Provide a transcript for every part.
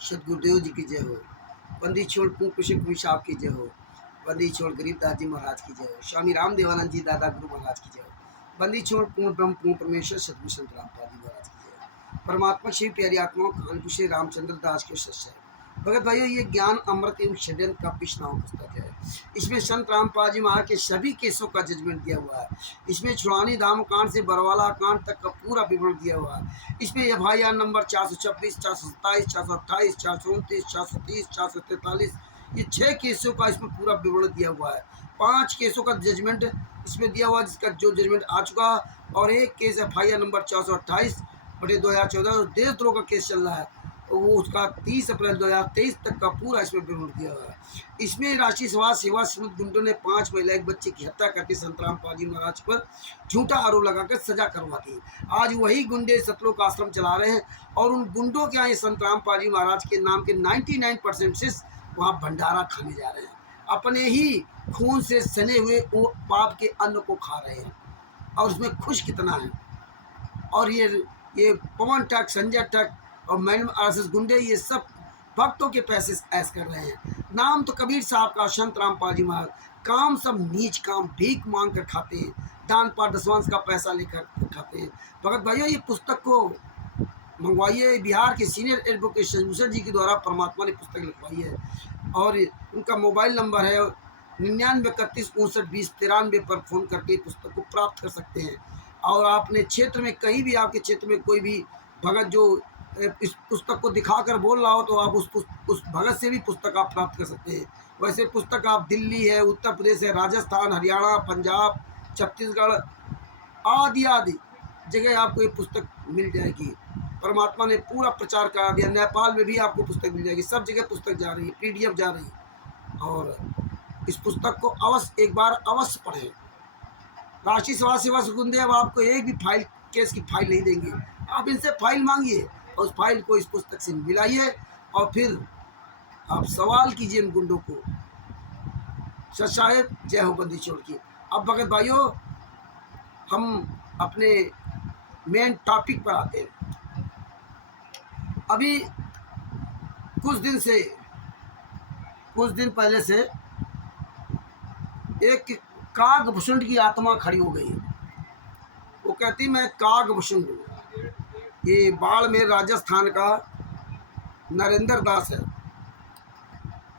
सदगुरुदेव जी की जय हो। बंदी छोड़ कुशेक साहब की जय हो। बंदी छोड़ गरीबदास जी महाराज की जय हो। स्वामी रामदेवानंद जी दादा गुरु महाराज की जय हो। बंदी छोड़ पूर्ण ब्रह्म पूर्ण परमेश्वर सदगुरु संत रामपाल जी महाराज की जय हो। परमात्मा शिव प्यारी आत्माओं कानपुर श्री रामचंद्र दास के सच्चाई भगत भाइयों, ये ज्ञान अमृत एवं षड्यंत्र का पिछनाव पुस्तक है। इसमें संत रामपाल जी महाराज के सभी केसों का जजमेंट दिया हुआ है। इसमें छुड़ानी धाम कांड से बरवाला कांड तक का पूरा विवरण दिया हुआ है। इसमें FIR नंबर 426, 427, 428, 429, 430, 443, ये 6 केसों का इसमें पूरा विवरण दिया हुआ है। 5 केसों का जजमेंट इसमें दिया हुआ है, जिसका जो जजमेंट आ चुका, और एक केस FIR नंबर 428/2014 देशद्रोह का केस चल रहा है, वो उसका 30 अप्रैल 2023 तक का पूरा इसमें विवरण दिया हुआ है। इसमें राष्ट्रीय समाज सेवा समिति गुंडों ने 5 महिला एक बच्चे की हत्या करके संत रामपाल जी महाराज पर झूठा आरोप लगाकर सजा करवाती है। आज वही गुंडे सतलोक आश्रम चला रहे हैं, और उन गुंडों के यहाँ ये संत रामपाल जी महाराज के नाम के 99% से वहाँ भंडारा खाने जा रहे हैं। अपने ही खून से सने हुए वो पाप के अन्न को खा रहे हैं, और उसमें खुश कितना है। और ये पवन ठग, संजय ठग और मैडम RSS गुंडे, ये सब भक्तों के पैसे ऐश कर रहे हैं। नाम तो कबीर साहब का, संत रामपाल जी महाराज, काम सब नीच काम, भीख मांग कर खाते हैं, दान पाठ दसवांश का पैसा लेकर खाते हैं। भगत भाइयों, ये पुस्तक को मंगवाइए। बिहार के सीनियर एडवोकेट संजूसर जी के द्वारा परमात्मा ने पुस्तक लिखवाई है, और उनका मोबाइल नंबर है 9931592093 पर फ़ोन करके पुस्तक को प्राप्त कर सकते हैं। और आपने क्षेत्र में कहीं भी, आपके क्षेत्र में कोई भी भगत जो इस पुस्तक को दिखाकर बोल रहा हो, तो आप उस भगत से भी पुस्तक आप प्राप्त कर सकते हैं। वैसे पुस्तक आप दिल्ली है, उत्तर प्रदेश है, राजस्थान, हरियाणा, पंजाब, छत्तीसगढ़ आदि आदि जगह आपको ये पुस्तक मिल जाएगी। परमात्मा ने पूरा प्रचार करा दिया। नेपाल में भी आपको पुस्तक मिल जाएगी। सब जगह पुस्तक जा रही है, PDF जा रही है। और इस पुस्तक को अवश्य एक बार अवश्य पढ़ें। राष्ट्रीय समाज सेवा से गुंडे अब आपको एक भी फाइल, केस की फाइल नहीं देंगे। आप इनसे फाइल मांगिए और उस फाइल को इस पुस्तक से मिलाइए, और फिर आप सवाल कीजिए इन गुंडों को। साहेब जय हो बंदी छोड़ की। अब भगत भाइयों, हम अपने मेन टॉपिक पर आते हैं। अभी कुछ दिन पहले से एक कागभूषण की आत्मा खड़ी हो गई है। वो कहती मैं कागभूषण हूँ। ये बाड़मेर राजस्थान का नरेंद्र दास है।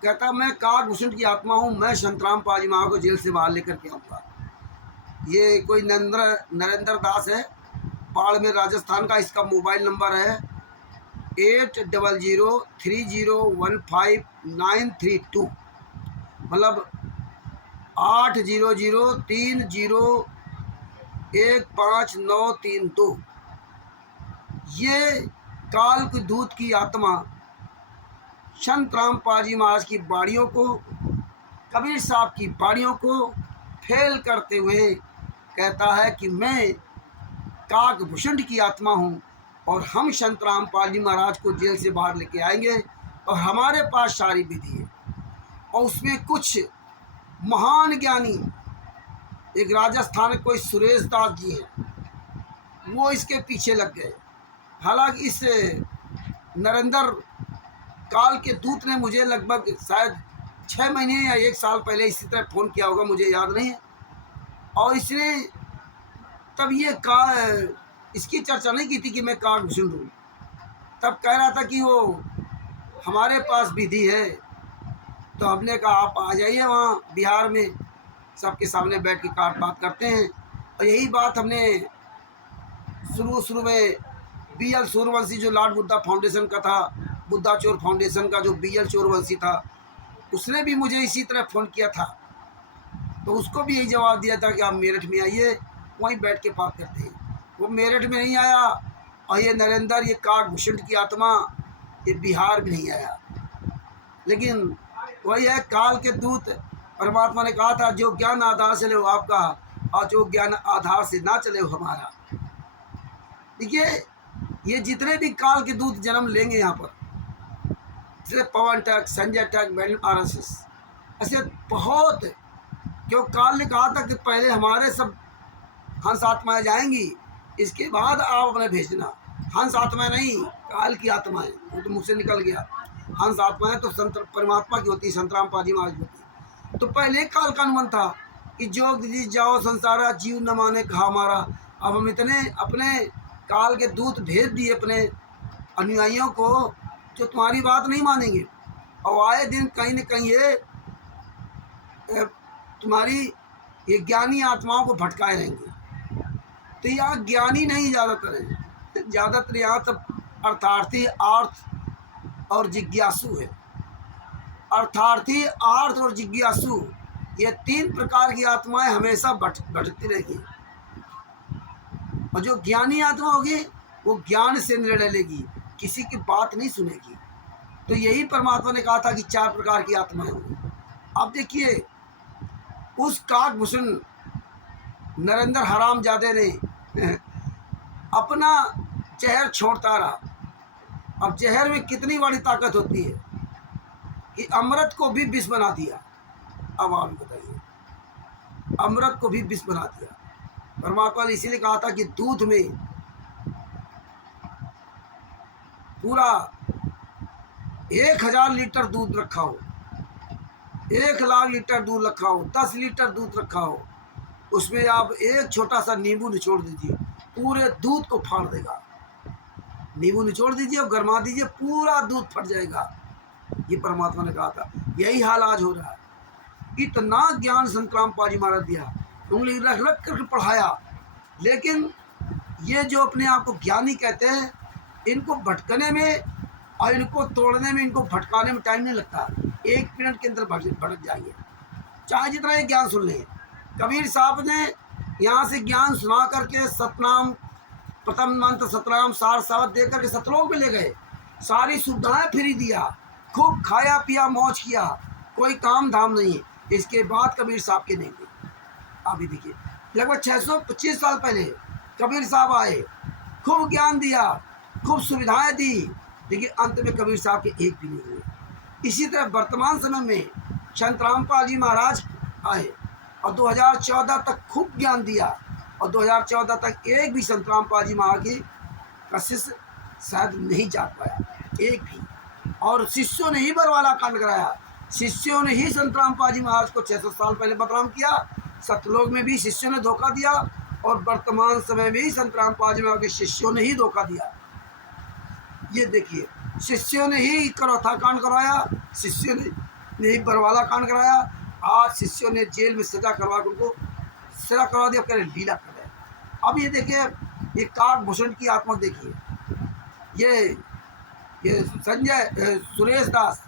कहता मैं कागभूषण की आत्मा हूँ, मैं संत रामपाल जी महाराज को जेल से बाहर लेकर के आऊँगा। ये कोई नरेंद्र दास है, बाड़मेर राजस्थान का। इसका मोबाइल नंबर है 8003015932, मतलब 8003015932। ये काल की दूत की आत्मा संत रामपाल जी महाराज की बाड़ियों को, कबीर साहब की बाड़ियों को फेल करते हुए कहता है कि मैं कागभूषण की आत्मा हूँ, और हम संत रामपाल जी महाराज को जेल से बाहर लेके आएंगे, और हमारे पास सारी विधि है। और उसमें कुछ महान ज्ञानी, एक राजस्थान कोई सुरेश दास जी हैं, वो इसके पीछे लग गए। हालांकि इस नरेंद्र काल के दूत ने मुझे लगभग शायद 6 महीने या 1 साल पहले इसी तरह फ़ोन किया होगा, मुझे याद नहीं है। और इसने तब इसकी चर्चा नहीं की थी कि मैं कागभूषण हूँ। तब कह रहा था कि वो हमारे पास विधि है। तो हमने कहा आप आ जाइए वहाँ बिहार में, सबके सामने बैठ के बात करते हैं। और यही बात हमने शुरू में BL सूर्यवंशी, जो लॉर्ड बुद्धा फाउंडेशन का था, बुद्धा चोर फाउंडेशन का जो BL सूर्यवंशी था, उसने भी मुझे इसी तरह फ़ोन किया था। तो उसको भी यही जवाब दिया था कि आप मेरठ में आइए, वहीं बैठ के बात करते हैं। वो मेरठ में नहीं आया, और ये नरेंद्र, ये कागभूषण की आत्मा, ये बिहार में नहीं आया। लेकिन वही है काल के दूत। परमात्मा ने कहा था जो ज्ञान आधार से ले वो आपका, और जो ज्ञान आधार से ना चले वो हमारा। देखिए, ये जितने भी काल के दूत जन्म लेंगे यहाँ पर, जैसे पवन ठग, संजय ठग, मैडम RSS, ऐसे बहुत, क्यों काल ने कहा था कि पहले हमारे सब हंस आत्माएं जाएंगी, इसके बाद आप अपने भेजना। हंस आत्मा नहीं, काल की आत्मा है, वो तो मुझसे निकल गया। हंस आत्मा है तो संत परमात्मा की होती है, संतराम पाजी महाराज की होती है। तो पहले काल का अनुमान था कि जो दीदी जाओ संसारा, जीव न माने कहा हमारा। अब हम इतने अपने काल के दूत भेज दिए अपने अनुयायियों को जो तुम्हारी बात नहीं मानेंगे, और आए दिन कहीं न कहीं ये तुम्हारी ये ज्ञानी आत्माओं को भटकाए रहेंगे। तो यहाँ ज्ञानी नहीं ज़्यादातर है, ज़्यादातर यहाँ सब अर्थार्थी, आर्थ और जिज्ञासु है। अर्थार्थी, आर्थ और जिज्ञासु, ये तीन प्रकार की आत्माएं हमेशा भटकती रहेगी। और जो ज्ञानी आत्मा होगी वो ज्ञान से निर्णय लेगी, किसी की बात नहीं सुनेगी। तो यही परमात्मा ने कहा था कि चार प्रकार की आत्माएं होंगी। अब देखिए, उस काकभूषण नरेंद्र हरामजादे ने अपना जहर छोड़ता रहा। अब जहर में कितनी बड़ी ताकत होती है कि अमृत को भी विष बना दिया। अब आप बताइए, अमृत को भी विष बना दिया। परमात्मा ने इसीलिए कहा था कि दूध में पूरा 1000 लीटर दूध रखा हो, 1,00,000 लीटर दूध रखा हो, 10 लीटर दूध रखा हो, उसमें आप एक छोटा सा नींबू निचोड़ दीजिए, पूरे दूध को फाड़ देगा। नींबू निचोड़ दीजिए और गरमा दीजिए, पूरा दूध फट जाएगा। ये परमात्मा ने कहा था। यही हाल आज हो रहा है। इतना ज्ञान संतराम पाजी महाराज दिया, उंगली रख रख करके पढ़ाया, लेकिन ये जो अपने आप को ज्ञानी कहते हैं, इनको भटकने में और इनको तोड़ने में, इनको भटकाने में टाइम नहीं लगता। 1 मिनट के अंदर भटक जाएंगे, चाहे जितना ये ज्ञान सुन लें। कबीर साहब ने यहाँ से ज्ञान सुना करके सतनाम, प्रथम मंत्र सतनाम, सार सावत दे करके सतलोक में ले गए, सारी सुविधाएं फ्री दिया, खूब खाया पिया मौज किया, कोई काम धाम नहीं। इसके बाद कबीर साहब के नहीं गए। अभी देखिए, लगभग 625 साल पहले कबीर साहब आए, खूब ज्ञान दिया, खूब सुविधाएं दी, लेकिन अंत में कबीर साहब के एक भी नहीं हुए। इसी तरह वर्तमान समय में संत रामपाल जी महाराज आए और 2014 तक खूब ज्ञान दिया, और 2014 तक एक भी संत रामपाल जी महाराज की का शिष्य शायद नहीं जाग पाया, एक भी। और शिष्यों ने ही बरवाला कांड कराया, शिष्यों ने ही संत रामपाल जी महाराज को 600 साल पहले बदनाम किया। सतलोक में भी शिष्यों ने धोखा दिया, और वर्तमान समय में ही संत रामपाल जी महाराज के शिष्यों ने ही धोखा दिया। ये देखिए, शिष्यों ने ही करौथा कांड कराया, शिष्यों ने ही बरवाला कांड कराया। आज शिष्यों ने जेल में सजा करवा कर उनको सजा करवा दिया, कह रहे लीला कर रहे। अब ये देखिए, ये काकभूषण की आत्मा देखिए, ये संजय सुरेश दास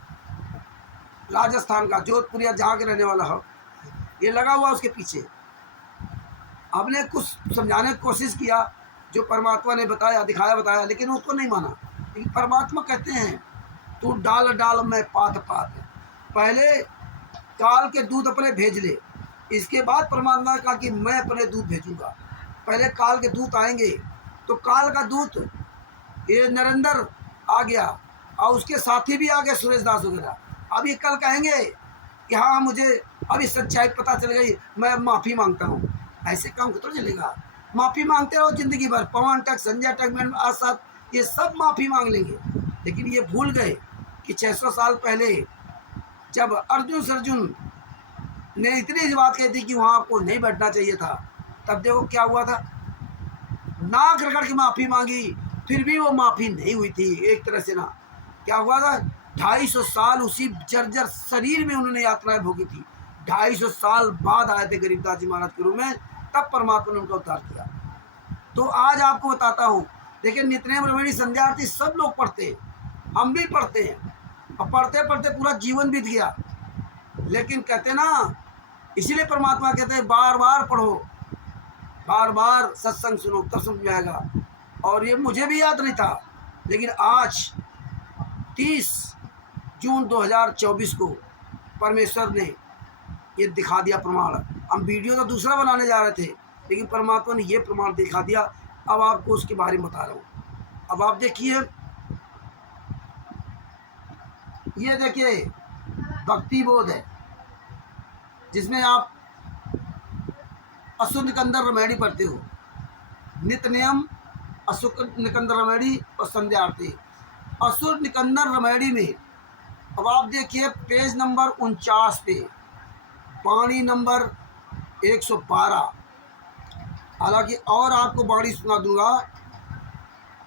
राजस्थान का, जोधपुरिया जहाँ के रहने वाला हो, ये लगा हुआ उसके पीछे। हमने कुछ समझाने की कोशिश किया, जो परमात्मा ने बताया, दिखाया, बताया, लेकिन उसको नहीं माना। लेकिन परमात्मा कहते हैं, तू डाल डाल में पात पात। पहले काल के दूत अपने भेज ले, इसके बाद परमात्मा ने कहा कि मैं अपने दूत भेजूंगा। पहले काल के दूत आएंगे, तो काल का दूत ये नरेंद्र आ गया, और उसके साथी भी आ गए, सुरेश दास वगैरह। अब ये कल कहेंगे कि हाँ मुझे अभी सच्चाई पता चल गई, मैं माफ़ी मांगता हूँ। ऐसे काम को तो चलेगा। माफ़ी मांगते रहो ज़िंदगी भर, पवन टक, संजय टक, मैन आसाद, ये सब माफ़ी मांग लेंगे। लेकिन ये भूल गए कि 600 साल पहले जब अर्जुन ने इतनी बात कही थी कि वहाँ आपको नहीं बैठना चाहिए था, तब देखो क्या हुआ था। नाक रगड़ के माफ़ी मांगी, फिर भी वो माफ़ी नहीं हुई थी एक तरह से ना। क्या हुआ था, 250 साल उसी जर्जर शरीर में उन्होंने यात्राएं भोगी थी। 250 साल बाद आए थे गरीबदास जी महाराज के रूप में, तब परमात्मा ने उनका उद्धार किया। तो आज आपको बताता हूँ, देखिए नित्यनेम रमणी संध्या आरती सब लोग पढ़ते हैं, हम भी पढ़ते हैं, और पढ़ते पढ़ते पूरा जीवन बीत गया। लेकिन कहते ना, इसीलिए परमात्मा कहते हैं बार बार पढ़ो, बार बार सत्संग सुनो, तब समझ में आएगा। और ये मुझे भी याद नहीं था, लेकिन आज 30 जून 2024 को परमेश्वर ने ये दिखा दिया प्रमाण। हम वीडियो तो दूसरा बनाने जा रहे थे, लेकिन परमात्मा ने ये प्रमाण दिखा दिया। अब आपको उसके बारे में बता रहा हूँ। अब आप देखिए, ये देखिए भक्ति बोध है, जिसमें आप अशुद्ध कंदर रमैणी पढ़ते हो, नित्य नियम अशोक निकंदर रमेड़ी और संध्या आरती। अशोक निकंदर रमेड़ी में अब आप देखिए पेज नंबर 49 पे वाणी नंबर 112। हालांकि और आपको वाणी सुना दूंगा।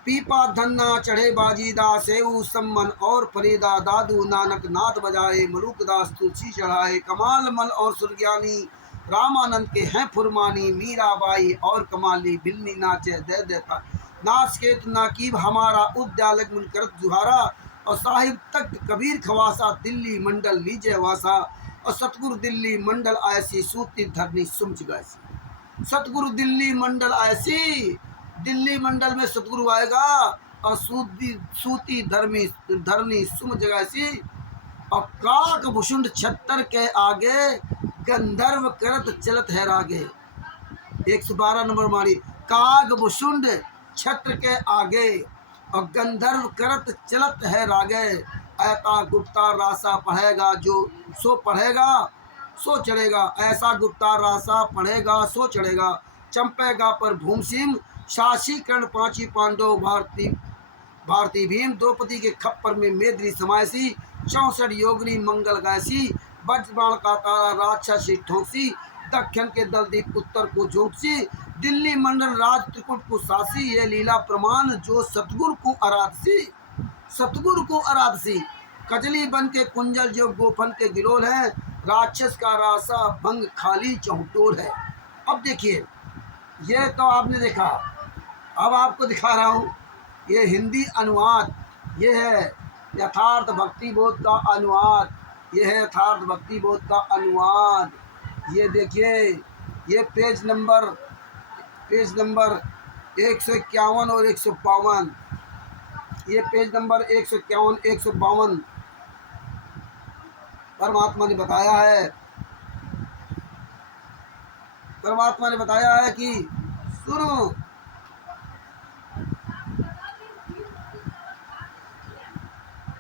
पीपा धन्ना चढ़े बाजीदा सेऊ सम्मन और फरीदा दादू नानक नाथ बजाए मलूकदास तुलसी चढ़ाए कमाल मल और सुरज्ञानी रामानंद के हैं फुरमानी मीराबाई और कमाली बिल्ली नाचे दे देता नाच के नाकीब हमारा उद्यालक मुनकरत जुहारा और साहिब तख्त कबीर खवासा दिल्ली मंडल लीजे वासा और सतगुरु दिल्ली मंडल ऐसी सूती धरनी सुमच गैसी। सतगुरु दिल्ली मंडल ऐसी, दिल्ली मंडल में सतगुरु आएगा और सूती धरनी सुम जगैसी। और काक भुषुंड छत्तर के आगे गंधर्व करत चलत है रागे। 112 नंबर मारी। काग भुषुंड छत्र के आगे और गंधर्व करत चलत है रागे। ऐसा गुप्ता रासा पढ़ेगा जो सो पढ़ेगा सो चढ़ेगा। ऐसा गुप्ता रासा पढ़ेगा सो चढ़ेगा। चंपेगा पर भूमसिंह शासी कर्ण पांची पांडव भारती भीम द्रौपदी के खप्पर में मेदरी समायसी 64 योगनी मंगल गायसी। वज्रबाण का तारा राक्षसी ठोंसी दक्षिण के दलदीप उत्तर को झोंकसी। दिल्ली मंडल राज त्रिकुट को सासी ये लीला प्रमाण जो सतगुरु को आराधसी। सतगुरु को आराधसी। कजली बन के कुंजल जो गोफन के गिलोल है राक्षस का रासा भंग खाली चौटोल है। अब देखिए ये तो आपने देखा। अब आपको दिखा रहा हूँ ये हिंदी अनुवाद। ये है यथार्थ भक्ति बोध का अनुवाद। ये है यथार्थ भक्ति बोध का अनुवाद। ये देखिए ये पेज नंबर 151 और 152। ये पेज नंबर 151 152 परमात्मा ने बताया है। परमात्मा ने बताया है कि सुनो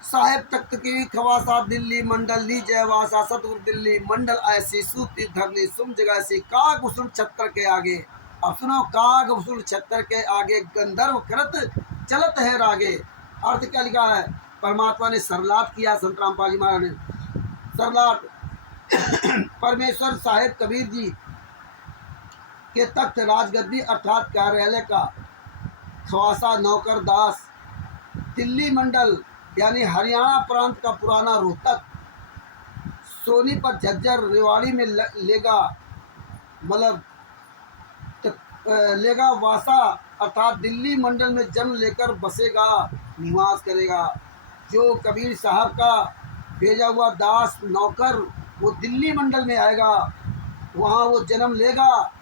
साहेब तख्त की खवासा दिल्ली मंडल ली जयवासा सतगुरु दिल्ली मंडल ऐसी सूती धरनी सुम जगह से काग भुसुंड छत्तर के आगे। अब सुनो काग भुसुंड छत्तर के आगे गंधर्व करत चलत है रागे। अर्थ क्या लिखा है? परमात्मा ने सरलाट किया। संत रामपाल जी महाराज ने सरलाट परमेश्वर साहेब कबीर जी के तख्त राजगद्दी अर्थात कार्यालय का खवासा नौकर दास दिल्ली मंडल यानी हरियाणा प्रांत का पुराना रोहतक सोनीपत झज्जर रेवाड़ी में लेगा मतलब लेगा वासा अर्थात दिल्ली मंडल में जन्म लेकर बसेगा निवास करेगा। जो कबीर साहब का भेजा हुआ दास नौकर वो दिल्ली मंडल में आएगा, वहाँ वो जन्म लेगा।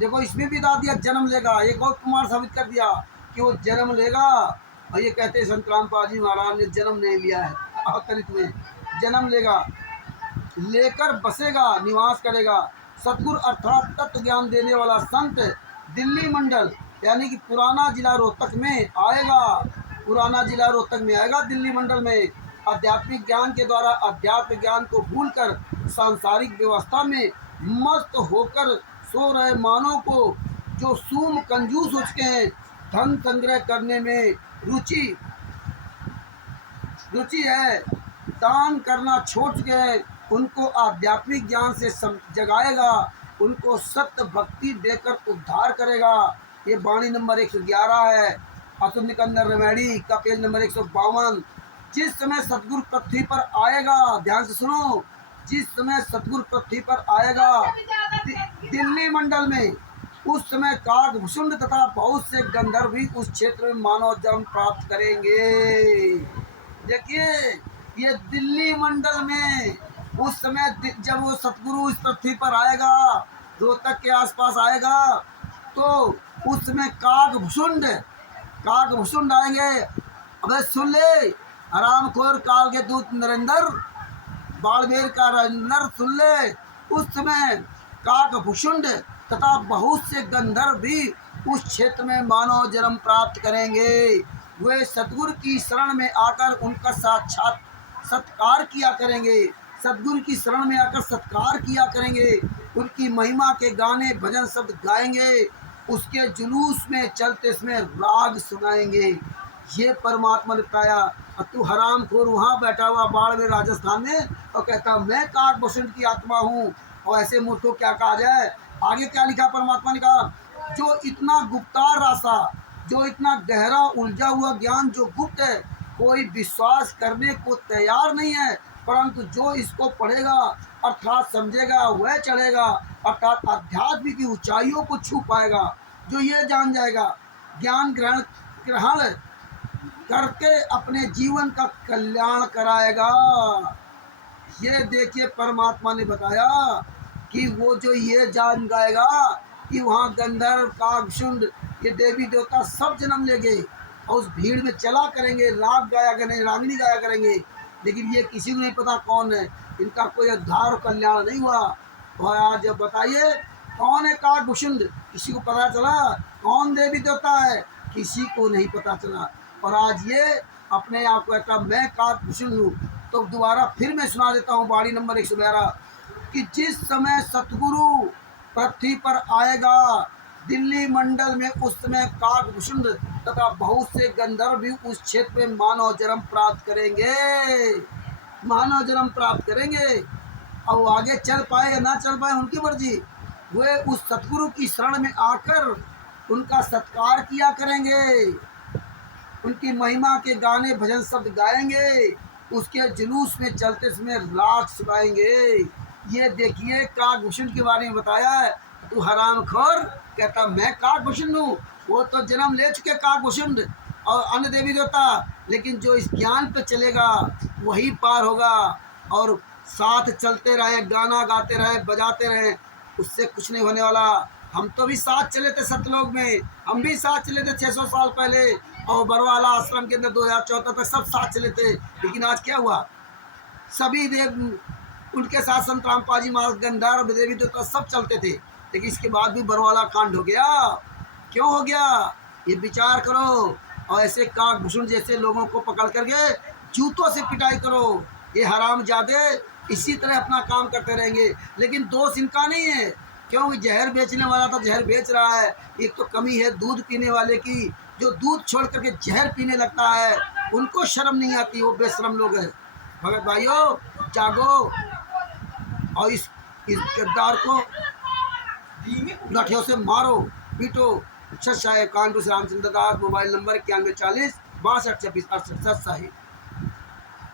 देखो इसमें भी बता दिया जन्म लेगा। एक और प्रमाण साबित कर दिया कि वो जन्म लेगा। और ये कहते हैं संत रामपाल जी महाराज ने जन्म नहीं लिया है। अवतरित में जन्म लेकर बसेगा निवास करेगा। सतगुरु अर्थात तत्व ज्ञान देने वाला संत दिल्ली मंडल यानी कि पुराना जिला रोहतक में आएगा। पुराना जिला रोहतक में आएगा दिल्ली मंडल में। आध्यात्मिक ज्ञान के द्वारा अध्यात्म ज्ञान को भूलकर सांसारिक व्यवस्था में मस्त होकर सो रहे मानव को जो सूम कंजूस हो चुके हैं, धन संग्रह करने में रुचि है, दान करना छोड़ चुके हैं, उनको आध्यात्मिक ज्ञान से जगाएगा, उनको सत्य भक्ति देकर उद्धार करेगा। ये वाणी नंबर 111 है अशोक निकंदर रमेड़ी का पेज नंबर 152। जिस समय सतगुरु पृथ्वी पर आएगा, ध्यान से सुनो, जिस समय सतगुरु पृथ्वी पर आएगा दिल्ली मंडल में, उस समय काग भुसुंड तथा बहुत से गंधर्व भी उस क्षेत्र में मानव जन्म प्राप्त करेंगे। देखिए ये दिल्ली मंडल में उस समय जब वो सतगुरु इस पृथ्वी पर आएगा, रोहतक के आसपास आएगा, तो उस समय काग भुसुंड आएंगे। अबे सुन ले हरामखोर काल के दूत नरेंद्र बाड़मेर का नरेंद्र, सुन ले, उस समय काग भुसुंड तथा बहुत से गंधर्व भी उस क्षेत्र में मानव जन्म प्राप्त करेंगे। वे सतगुरु की शरण में आकर उनका साक्षात सत्कार किया करेंगे। सतगुरु की शरण में आकर सत्कार किया करेंगे। उनकी महिमा के गाने भजन शब्द गाएंगे। उसके जुलूस में चलते इसमें राग सुनाएंगे। ये परमात्मा ने बताया। और तू हरामखोर वहाँ बैठा हुआ बाढ़ में राजस्थान में और कहता मैं काकभूषण की आत्मा हूँ। और ऐसे मूर्ख को क्या कहा जाए? आगे क्या लिखा परमात्मा ने कहा, जो इतना गुप्तार रास्ता, जो इतना गहरा उलझा हुआ ज्ञान जो गुप्त है, कोई विश्वास करने को तैयार नहीं है, परंतु जो इसको पढ़ेगा अर्थात समझेगा वह चढ़ेगा, अर्थात अध्यात्म की ऊंचाइयों को छू पाएगा। जो ये जान जाएगा, ज्ञान ग्रहण ग्रहण करके अपने जीवन का कल्याण कराएगा। ये देखिए परमात्मा ने बताया कि वो जो ये जान जाएगा कि वहाँ गंधर्व काकभूषण ये देवी देवता सब जन्म लेंगे और उस भीड़ में चला करेंगे, राग गाया करेंगे, रागिनी गाया करेंगे, लेकिन ये किसी को नहीं पता कौन है, इनका कोई उद्धार कल्याण नहीं हुआ। और आज बताइए कौन है काकभूषण? किसी को पता चला? कौन देवी देवता है? किसी को नहीं पता चला। और आज ये अपने आप को कहता मैं काकभूषण हूँ। तो दोबारा फिर मैं सुना देता हूँ बाड़ी नंबर 112 कि जिस समय सतगुरु पृथ्वी पर आएगा दिल्ली मंडल में, उस समय काकभूषण तथा बहुत से गंधर्व भी उस क्षेत्र में मानव जन्म प्राप्त करेंगे, मानव जन्म प्राप्त करेंगे। और वो आगे चल पाए या ना चल पाए उनकी मर्जी। वे उस सतगुरु की शरण में आकर उनका सत्कार किया करेंगे, उनकी महिमा के गाने भजन शब्द गाएंगे, उसके जुलूस में चलते समय राग सुनाएंगे। ये देखिए काकभूषण के बारे में बताया है। तू हरामखोर कहता मैं काकभूषण हूँ, वो तो जन्म ले चुके काकभूषण और अन्य देवी देवता, लेकिन जो इस ज्ञान पे चलेगा वही पार होगा। और साथ चलते रहे, गाना गाते रहे, बजाते रहे, उससे कुछ नहीं होने वाला। हम तो भी साथ चले थे सतलोक में, हम भी साथ चले थे 600 साल पहले, और बरवाला आश्रम के अंदर 2014 तक सब साथ चले थे। लेकिन आज क्या हुआ? सभी देव उनके साथ संत रामपाल जी महाराज, गंधर्व देवी देवता सब चलते थे, लेकिन इसके बाद भी बरवाला कांड हो गया। क्यों हो गया? ये विचार करो। और ऐसे काकभूषण जैसे लोगों को पकड़ करके जूतों से पिटाई करो। ये हरामजादे इसी तरह अपना काम करते रहेंगे। लेकिन दोष इनका नहीं है, क्योंकि जहर बेचने वाला तो जहर बेच रहा है। एक तो कमी है दूध पीने वाले की, जो दूध छोड़ करके जहर पीने लगता है, उनको शर्म नहीं आती, वो बेशरम लोग हैं। भगत भाइयों जागो और इस किरदार को लाठियों से मारो, पीटो। सच साहिब कानपुर से रामचंद्र दास, मोबाइल नंबर 9140 62 26 68 सच साहिब।